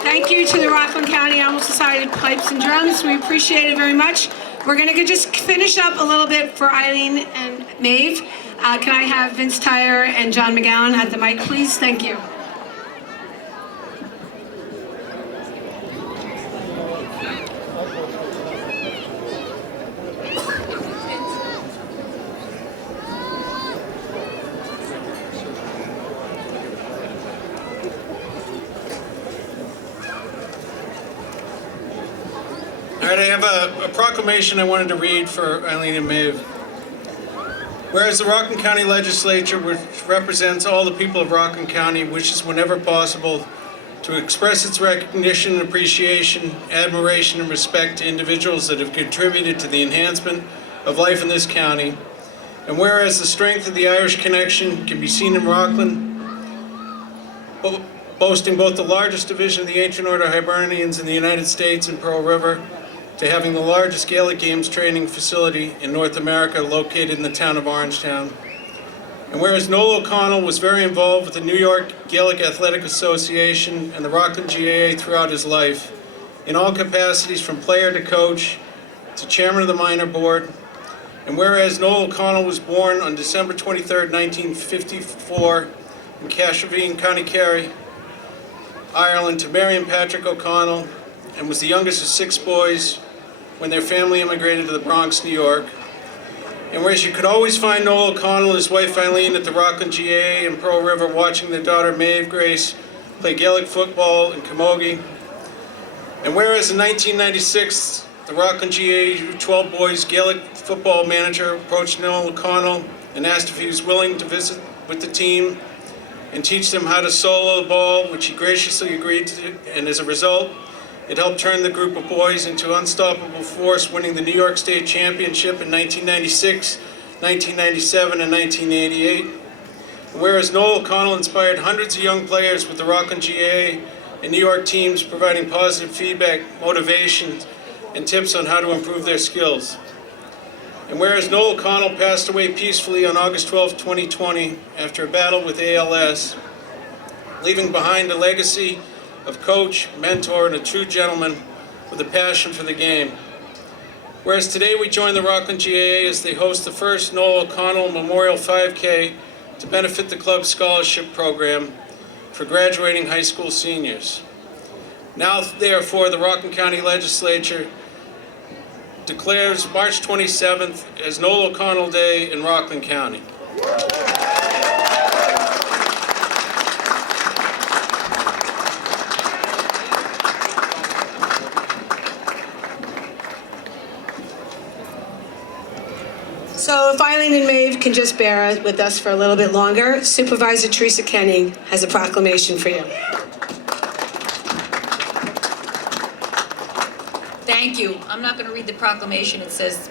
Thank you to the Rockland County Animal Society Pipes and Drums. We appreciate it very much. We're going to just finish up a little bit for Eileen and Maeve. Can I have Vince Tyre and John McGowan at the mic, please? Thank you. All right, I have a proclamation I wanted to read for Eileen and Maeve. Whereas the Rockland County Legislature, which represents all the people of Rockland County, wishes whenever possible to express its recognition and appreciation, admiration, and respect to individuals that have contributed to the enhancement of life in this county. And whereas the strength of the Irish connection can be seen in Rockland, boasting both the largest division of the Ancient Order of Hibernians in the United States in Pearl River, to having the largest Gaelic Games training facility in North America located in the town of Orangetown. And whereas Noel O'Connell was very involved with the New York Gaelic Athletic Association and the Rockland GAA throughout his life, in all capacities from player to coach to chairman of the minor board. And whereas Noel O'Connell was born on December 23rd, 1954 in Casheveen, County Kerry, Ireland, to Mary and Patrick O'Connell, and was the youngest of 6 boys when their family immigrated to the Bronx, New York. And whereas you could always find Noel O'Connell and his wife Eileen at the Rockland GAA in Pearl River watching their daughter Maeve Grace play Gaelic football in Camogie. And whereas in 1996, the Rockland GAA 12 boys Gaelic football manager approached Noel O'Connell and asked if he was willing to visit with the team and teach them how to solo the ball, which he graciously agreed to, and as a result, it helped turn the group of boys into an unstoppable force, winning the New York State Championship in 1996, 1997, and 1988. Whereas Noel O'Connell inspired hundreds of young players with the Rockland GAA and New York teams, providing positive feedback, motivation, and tips on how to improve their skills. And whereas Noel O'Connell passed away peacefully on August 12, 2020, after a battle with ALS, leaving behind a legacy of coach, mentor, and a true gentleman with a passion for the game. Whereas today we join the Rockland GAA as they host the first Noel O'Connell Memorial 5K to benefit the club's scholarship program for graduating high school seniors. Now, therefore, the Rockland County Legislature declares March 27th as Noel O'Connell Day in Rockland County. So if Eileen and Maeve can just bear with us for a little bit longer, Supervisor Teresa Kenny has a proclamation for you. Thank you. I'm not going to read the proclamation. It says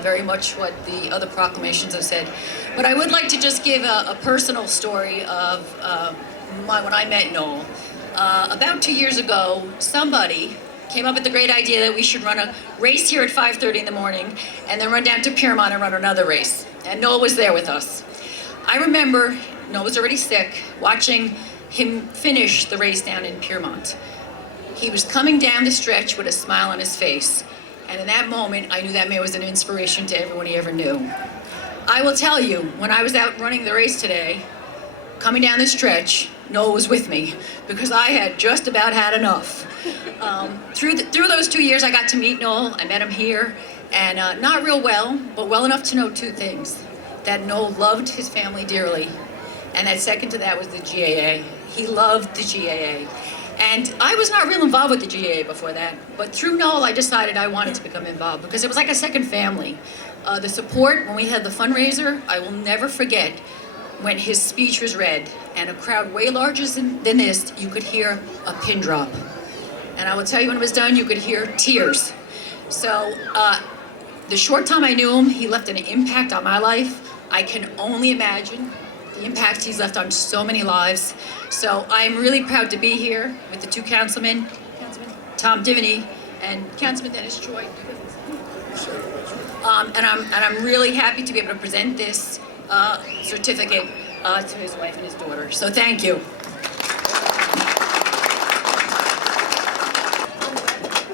very much what the other proclamations have said. But I would like to just give a personal story of when I met Noel. About 2 years ago, somebody came up with the great idea that we should run a race here at 5:30 in the morning and then run down to Piermont and run another race. And Noel was there with us. I remember, Noel was already sick, watching him finish the race down in Piermont. He was coming down the stretch with a smile on his face. And in that moment, I knew that man was an inspiration to everyone he ever knew. I will tell you, when I was out running the race today, coming down the stretch, Noel was with me because I had just about had enough. Through those 2 years, I got to meet Noel. I met him here, and not real well, but well enough to know 2 things. That Noel loved his family dearly, and that second to that was the GAA. He loved the GAA. And I was not real involved with the GA before that, but through Noel, I decided I wanted to become involved because it was like a second family. The support, when we had the fundraiser, I will never forget when his speech was read, and a crowd way larger than this, you could hear a pin drop. And I will tell you, when it was done, you could hear tears. So the short time I knew him, he left an impact on my life. I can only imagine the impact he's left on so many lives. So I'm really proud to be here with the two councilmen, Tom Divney and Councilman Dennis Troy. And I'm really happy to be able to present this certificate to his wife and his daughter. So thank you.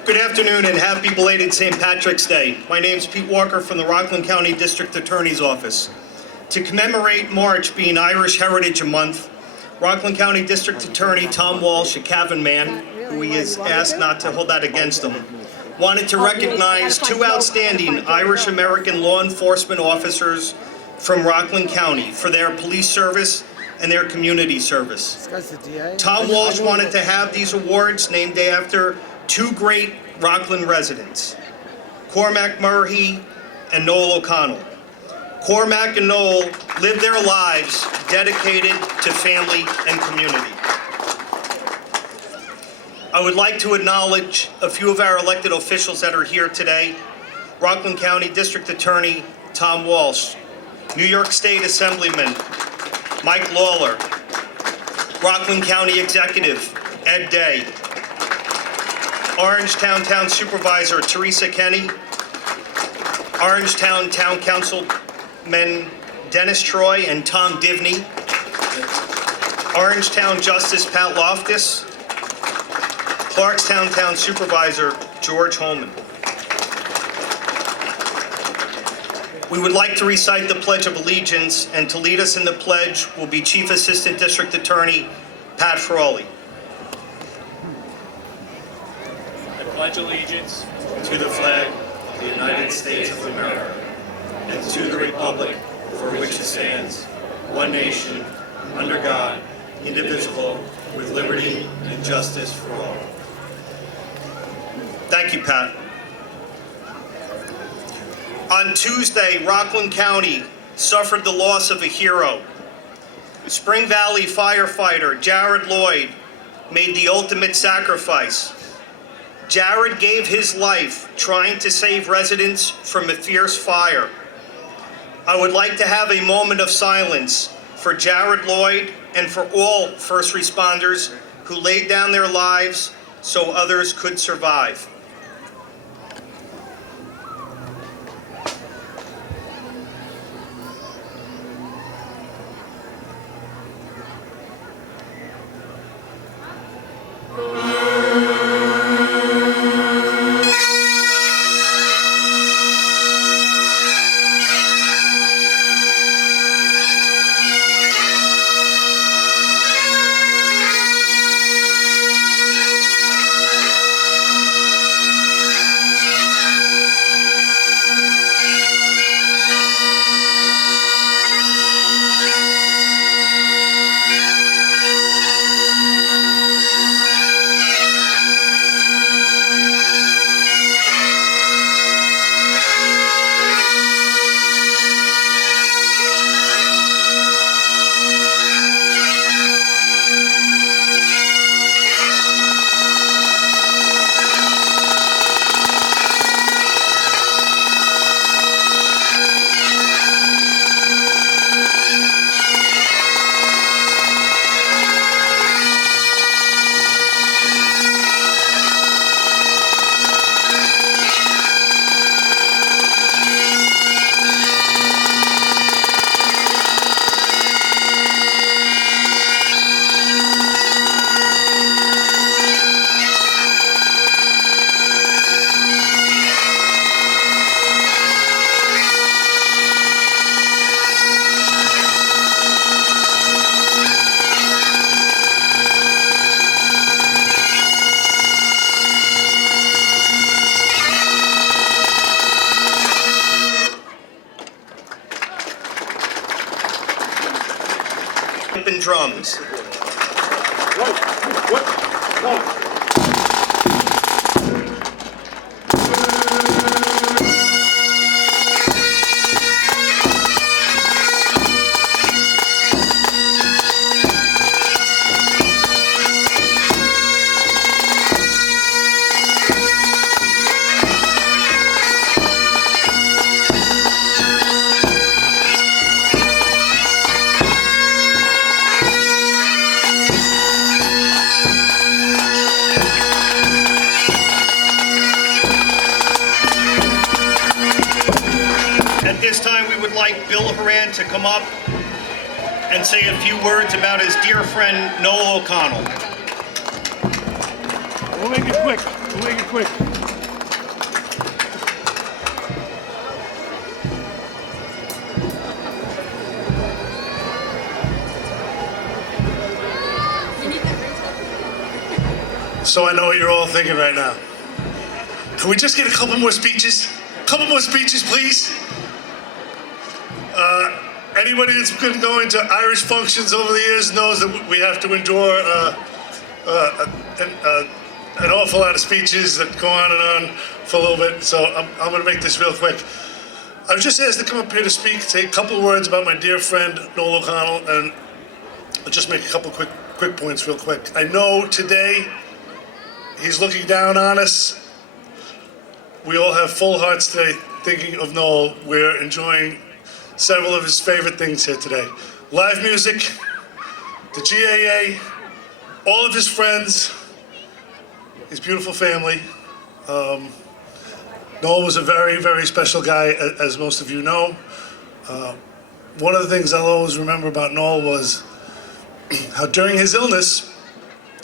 Good afternoon and happy belated St. Patrick's Day. My name is Pete Walker from the Rockland County District Attorney's Office. To commemorate March being Irish Heritage Month, Rockland County District Attorney Tom Walsh, a Cavan man, who he has asked not to hold that against him, wanted to recognize two outstanding Irish-American law enforcement officers from Rockland County for their police service and their community service. Tom Walsh wanted to have these awards named after two great Rockland residents, Cormach Murrihy and Noel O'Connell. Cormac and Noel lived their lives dedicated to family and community. I would like to acknowledge a few of our elected officials that are here today. Rockland County District Attorney Tom Walsh, New York State Assemblyman Mike Lawler, Rockland County Executive Ed Day, Orangetown Town Supervisor Teresa Kenny, Orangetown Town Councilmen Dennis Troy and Tom Divney, Orangetown Justice Pat Loftus, Clarkstown Town Supervisor George Holman. We would like to recite the Pledge of Allegiance, and to lead us in the pledge will be Chief Assistant District Attorney Pat Frawley. I pledge allegiance to the flag of the United States of America and to the republic for which it stands, one nation, under God, indivisible, with liberty and justice for all. Thank you, Pat. On Tuesday, Rockland County suffered the loss of a hero. Spring Valley firefighter Jared Lloyd made the ultimate sacrifice. Jared gave his life trying to save residents from a fierce fire. I would like to have a moment of silence for Jared Lloyd and for all first responders who laid down their lives so others could survive. And drums. At this time, we would like Bill Horan to come up and say a few words about his dear friend Noel O'Connell. We'll make it quick. We'll make it quick. So I know what you're all thinking right now. Can we just get a couple more speeches? A couple more speeches, please? Anybody that's been going to Irish functions over the years knows that we have to endure an awful lot of speeches that go on and on for a little bit. So I'm going to make this real quick. I was just asked to come up here to speak, say a couple of words about my dear friend Noel O'Connell, and I'll just make a couple quick points real quick. I know today he's looking down on us. We all have full hearts today thinking of Noel. We're enjoying several of his favorite things here today. Live music, the GAA, all of his friends, his beautiful family. Noel was a very, very special guy, as most of you know. One of the things I'll always remember about Noel was how during his illness,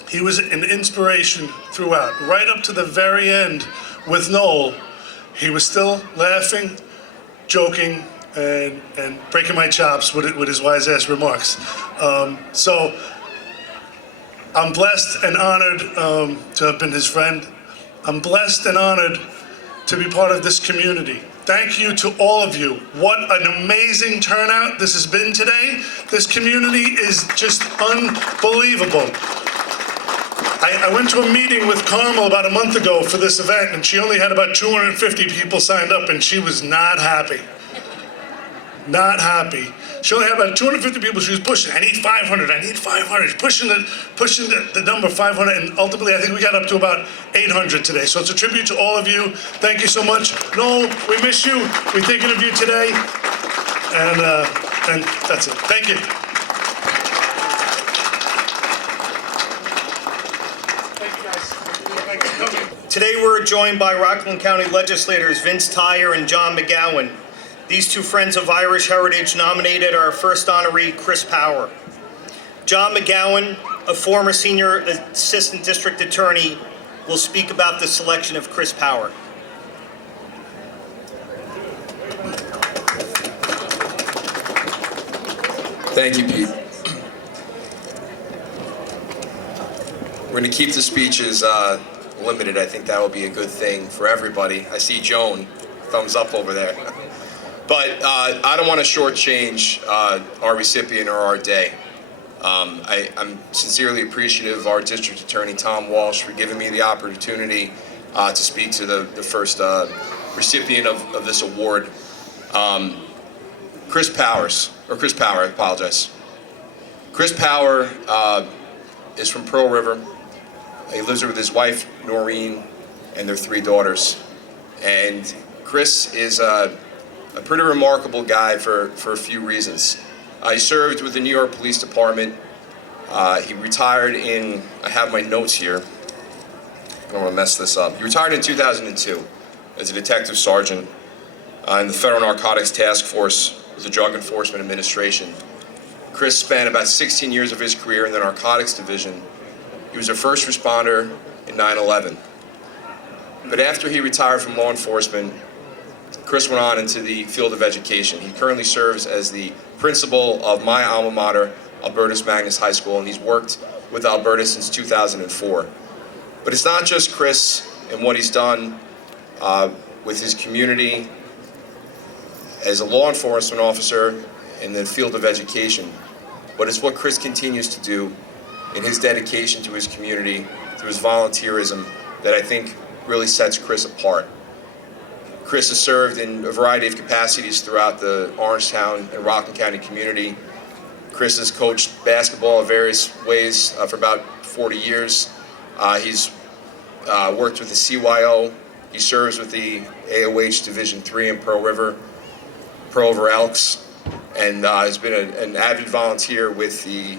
he was an inspiration throughout. Right up to the very end with Noel, he was still laughing, joking, and breaking my chops with his wise-ass remarks. So I'm blessed and honored to have been his friend. I'm blessed and honored to be part of this community. Thank you to all of you. What an amazing turnout this has been today. This community is just unbelievable. I went to a meeting with Carmel about a month ago for this event, and she only had about 250 people signed up, and she was not happy. Not happy. She only had about 250 people she was pushing. I need 500, I need 500. Pushing the number 500, and ultimately I think we got up to about 800 today. So it's a tribute to all of you. Thank you so much. Noel, we miss you. We're thinking of you today. And that's it. Thank you. Today we're joined by Rockland County legislators Vince Tyre and John McGowan. These two friends of Irish heritage nominated our first honoree, Chris Power. John McGowan, a former senior assistant district attorney, will speak about the selection of Chris Power. Thank you, Pete. We're going to keep the speeches limited. I think that will be a good thing for everybody. I see Joan, thumbs up over there. But I don't want to shortchange our recipient or our day. I'm sincerely appreciative of our district attorney, Tom Walsh, for giving me the opportunity to speak to the first recipient of this award. Chris Power, I apologize. Chris Power is from Pearl River. He lives there with his wife, Noreen, and their 3 daughters. And Chris is a pretty remarkable guy for a few reasons. He served with the New York Police Department. He retired in, I have my notes here. I don't want to mess this up. He retired in 2002 as a detective sergeant in the Federal Narcotics Task Force with the Drug Enforcement Administration. Chris spent about 16 years of his career in the Narcotics Division. He was a first responder in 9/11. But after he retired from law enforcement, Chris went on into the field of education. He currently serves as the principal of my alma mater, Albertus Magnus High School, and he's worked with Albertus since 2004. But it's not just Chris and what he's done with his community as a law enforcement officer in the field of education, but it's what Chris continues to do in his dedication to his community through his volunteerism that I think really sets Chris apart. Chris has served in a variety of capacities throughout the Orangetown and Rockland County community. Chris has coached basketball in various ways for about 40 years. He's worked with the CYO. He serves with the AOH Division III in Pearl River Elks, and has been an avid volunteer with the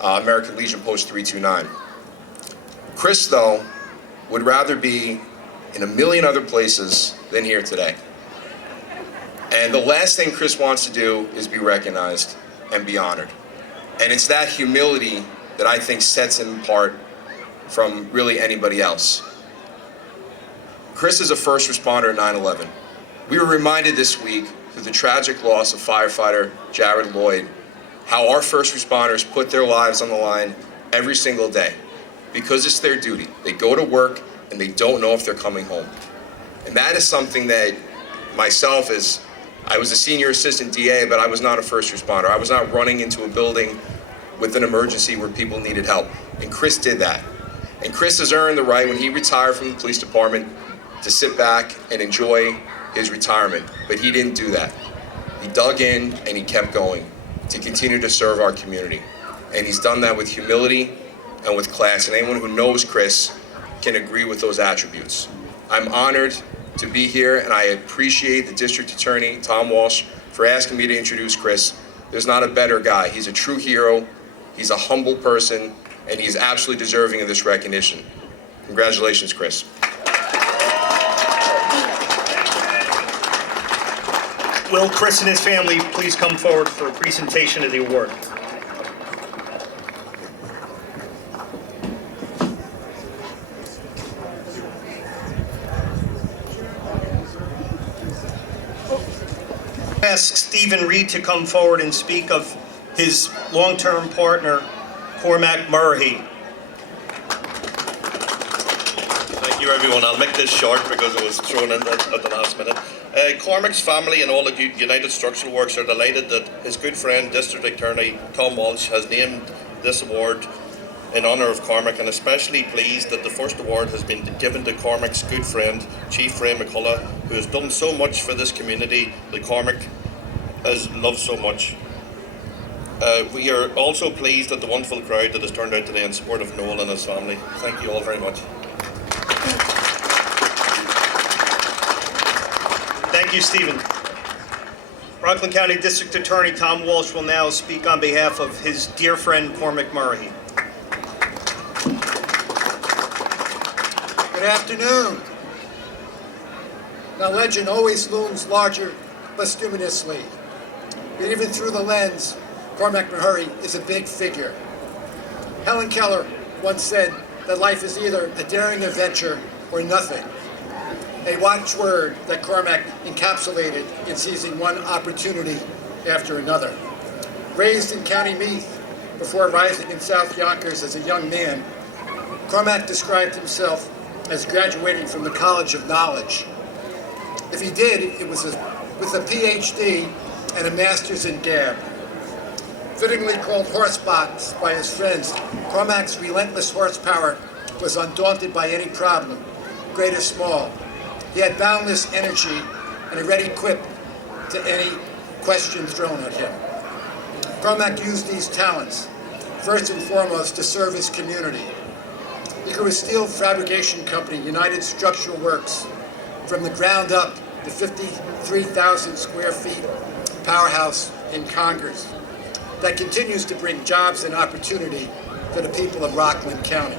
American Legion Post 329. Chris, though, would rather be in a million other places than here today. And the last thing Chris wants to do is be recognized and be honored. And it's that humility that I think sets him apart from really anybody else. Chris is a first responder at 9/11. We were reminded this week through the tragic loss of firefighter Jared Lloyd, how our first responders put their lives on the line every single day because it's their duty. They go to work and they don't know if they're coming home. And that is something that myself, as I was a senior assistant DA, but I was not a first responder. I was not running into a building with an emergency where people needed help. And Chris did that. And Chris has earned the right when he retired from the police department to sit back and enjoy his retirement. But he didn't do that. He dug in and he kept going to continue to serve our community. And he's done that with humility and with class. And anyone who knows Chris can agree with those attributes. I'm honored to be here, and I appreciate the District Attorney, Tom Walsh, for asking me to introduce Chris. There's not a better guy. He's a true hero, he's a humble person, and he's absolutely deserving of this recognition. Congratulations, Chris. Will Chris and his family please come forward for a presentation of the award? Ask Stephen Reed to come forward and speak of his long-term partner, Cormach Murrihy. Thank you, everyone. I'll make this short because it was thrown in at the last minute. Cormach's family and all of United Structural Works are delighted that his good friend, District Attorney Tom Walsh, has named this award in honour of Cormach, and especially pleased that the first award has been given to Cormach's good friend, Chief Raymond McCullagh, who has done so much for this community that Cormach has loved so much. We are also pleased at the wonderful crowd that has turned out today in support of Noel and his family. Thank you all very much. Thank you, Stephen. Rockland County District Attorney Tom Walsh will now speak on behalf of his dear friend Cormach Murrihy. Good afternoon. Now, legend always looms larger voluminously. But even through the lens, Cormach Murrihy is a big figure. Helen Keller once said that life is either a daring adventure or nothing. A watchword that Cormach encapsulated in seizing one opportunity after another. Raised in County Meath before rising in South Yonkers as a young man, Cormach described himself as graduating from the College of Knowledge. If he did, it was with a PhD and a master's in gab. Fittingly called horsebox by his friends, Cormach's relentless horsepower was undaunted by any problem, great or small. He had boundless energy and a ready quip to any question thrown at him. Cormach used these talents, first and foremost, to serve his community. He grew a steel fabrication company, United Structural Works, from the ground up, the 53,000 square feet powerhouse in Congress that continues to bring jobs and opportunity to the people of Rockland County.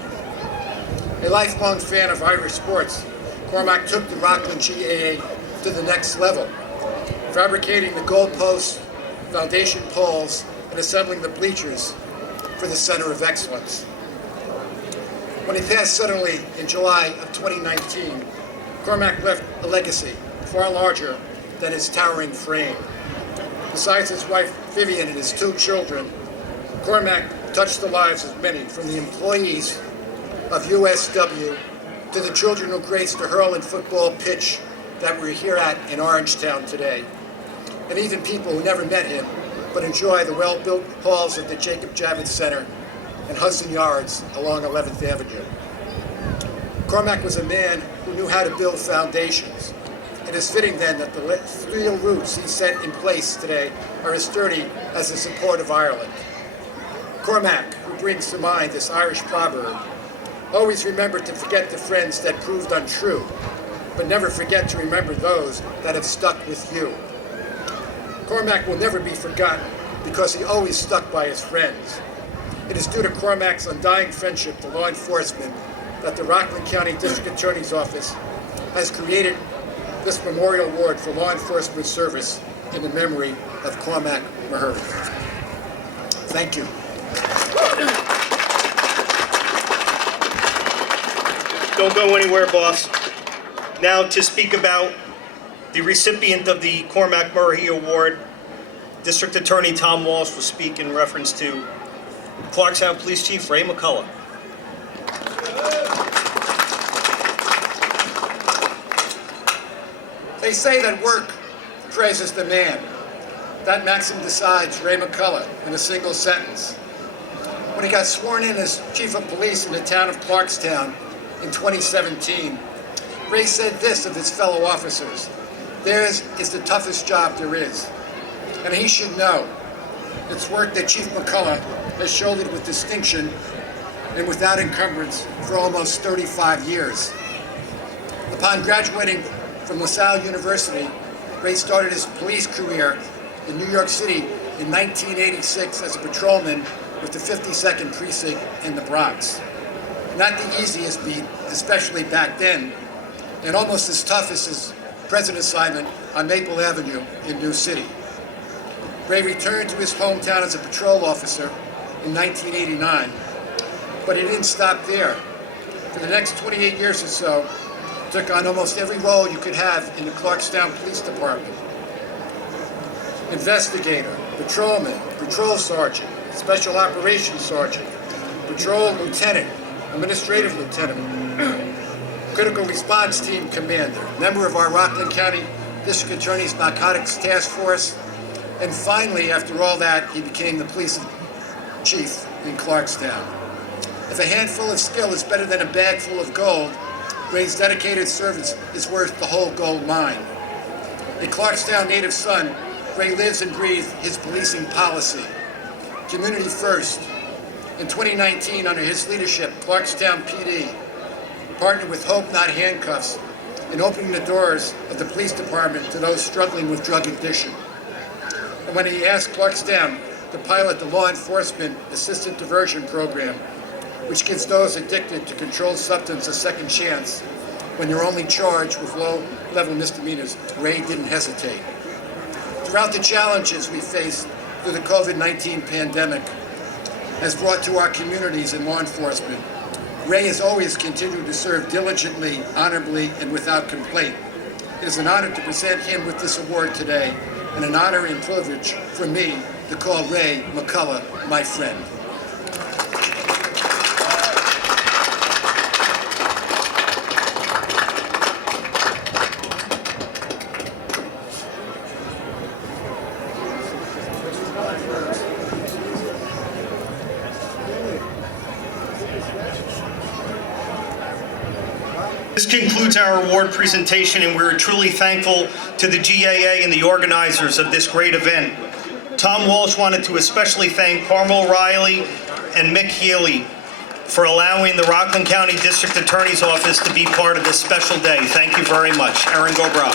A lifelong fan of Irish sports, Cormach took the Rockland GAA to the next level, fabricating the goalposts, foundation poles, and assembling the bleachers for the Center of Excellence. When he passed suddenly in July of 2019, Cormach left a legacy far larger than his towering frame. Besides his wife Vivian and his two children, Cormach touched the lives of many, from the employees of USW to the children who graced the hurl and football pitch that we're here at in Orangetown today, and even people who never met him but enjoy the well-built halls of the Jacob Javits Center and Hudson Yards along 11th Avenue. Cormac was a man who knew how to build foundations. It is fitting then that the steel roots he set in place today are as sturdy as the support of Ireland. Cormac, who brings to mind this Irish proverb, always remember to forget the friends that proved untrue, but never forget to remember those that have stuck with you. Cormac will never be forgotten because he always stuck by his friends. It is due to Cormac's undying friendship to law enforcement that the Rockland County District Attorney's Office has created this memorial award for law enforcement service in the memory of Cormach Murrihy. Thank you. Don't go anywhere, boss. Now to speak about the recipient of the Cormach Murrihy Award, District Attorney Tom Walsh will speak in reference to Clarkstown Police Chief Ray McCullagh. They say that work praises the man. That maxim decides Ray McCullagh in a single sentence. When he got sworn in as Chief of Police in the town of Clarkstown in 2017, Ray said this of his fellow officers: "Theirs is the toughest job there is." And he should know. It's work that Chief McCullagh has shouldered with distinction and without encumbrance for almost 35 years. Upon graduating from LaSalle University, Ray started his police career in New York City in 1986 as a patrolman with the 52nd Precinct in the Bronx. Not the easiest beat, especially back then, and almost as tough as his present assignment on Maple Avenue in New City. Ray returned to his hometown as a patrol officer in 1989, but he didn't stop there. For the next 28 years or so, took on almost every role you could have in the Clarkstown Police Department. Investigator, patrolman, patrol sergeant, special operations sergeant, patrol lieutenant, administrative lieutenant, critical response team commander, member of our Rockland County District Attorney's Narcotics Task Force, and finally, after all that, he became the police chief in Clarkstown. If a handful of skill is better than a bag full of gold, Ray's dedicated service is worth the whole gold mine. A Clarkstown native son, Ray lives and breathes his policing policy. Community first. In 2019, under his leadership, Clarkstown PD partnered with Hope Not Handcuffs in opening the doors of the police department to those struggling with drug addiction. And when he asked Clarkstown to pilot the Law Enforcement Assistant Diversion Program, which gives those addicted to controlled substance a second chance when they're only charged with low-level misdemeanors, Ray didn't hesitate. Throughout the challenges we face through the COVID-19 pandemic has brought to our communities and law enforcement, Ray has always continued to serve diligently, honorably, and without complaint. It is an honor to present him with this award today, and an honor and privilege for me to call Ray McCullagh my friend. This concludes our award presentation, and we're truly thankful to the GAA and the organizers of this great event. Tom Walsh wanted to especially thank Cormach Murrihy and McCullagh for allowing the Rockland County District Attorney's Office to be part of this special day. Thank you very much. Erin Gobrow.